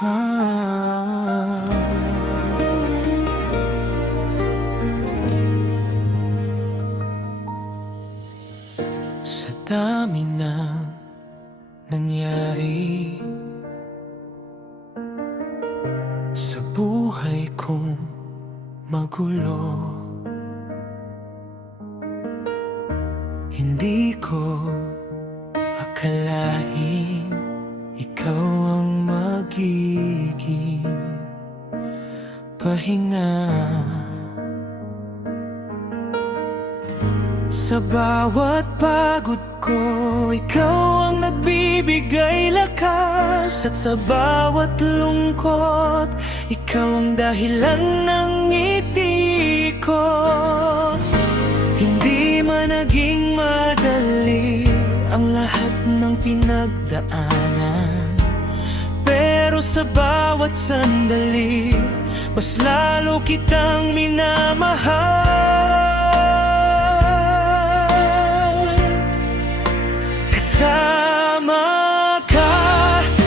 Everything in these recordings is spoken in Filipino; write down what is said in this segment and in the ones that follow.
Ah. Sa dami ng nangyari sa buhay kong magulo, hindi ko akalain ikaw ang magiging pahinga. Sa bawat pagod ko, ikaw ang nagbibigay lakas. At sa bawat lungkot, ikaw ang dahilan ng ngiti ko. Hindi man naging madali ang lahat ng pinagdaanan, pero sa bawat sandali, mas lalo kitang minamahal. Kasama ka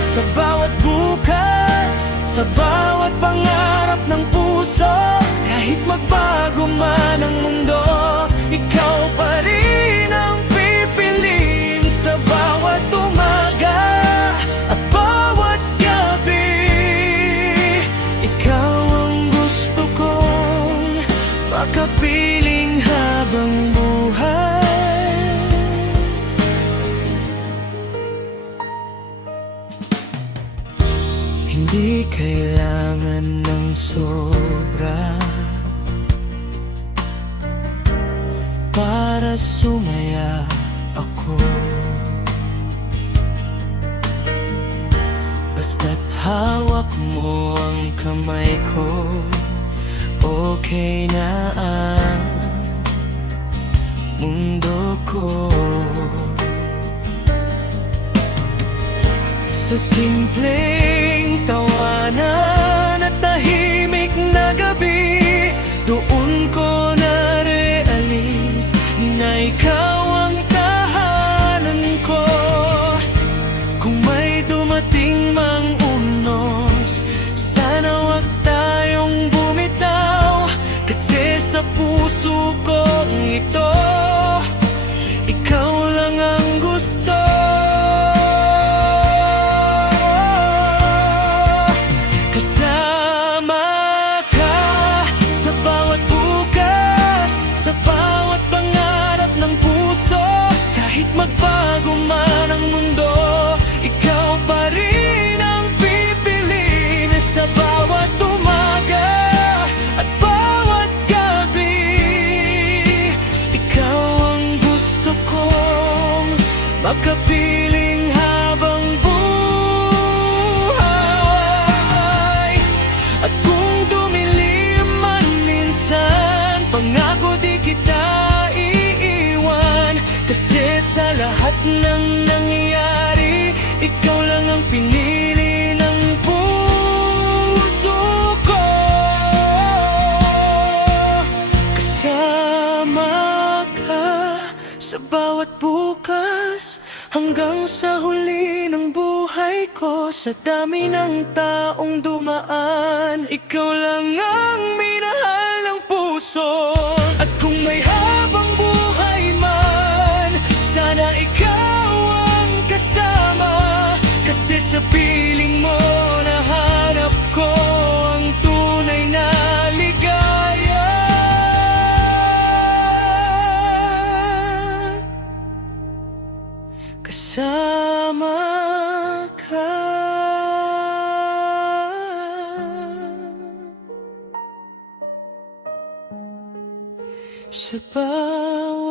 sa bawat bukas, sa bawat pangarap ng puso. Kahit magbago man ang mundo, ikaw pa rin ang pipiliin. Sa bawat umaga at bawat gabi, ikaw ang gusto kong makapiling habang buhay. Hindi kailangan ng sobra para sumaya ako, basta't hawak mo ang kamay ko, okay na ang mundo ko. Sa simpleng tawanan at tahimik na gabi, doon ko na-realize na ikaw ang tahanan ko. Kung may dumating mang unos, sana wag tayong bumitaw. Kasi sa puso kong ito, ikaw lang ang gusto. Magbago man ang mundo, ikaw pa rin ang pipiliin. Sa bawat umaga at bawat gabi, ikaw ang gusto kong makapiling habang buhay. At kung dumilim man minsan, pangako di kita iiwan. Kasi sa lahat ng nangyayari, ikaw lang ang pinili ng puso ko. Kasama ka sa bawat bukas, hanggang sa huli ng buhay ko. Sa dami ng taong dumaan, ikaw lang ang minahal ng puso. At kung may habang buhay man, sana ikaw ang kasama. Kasi sa piling mo nahanap ko ang tunay na ligaya. Kasama ka sa bawat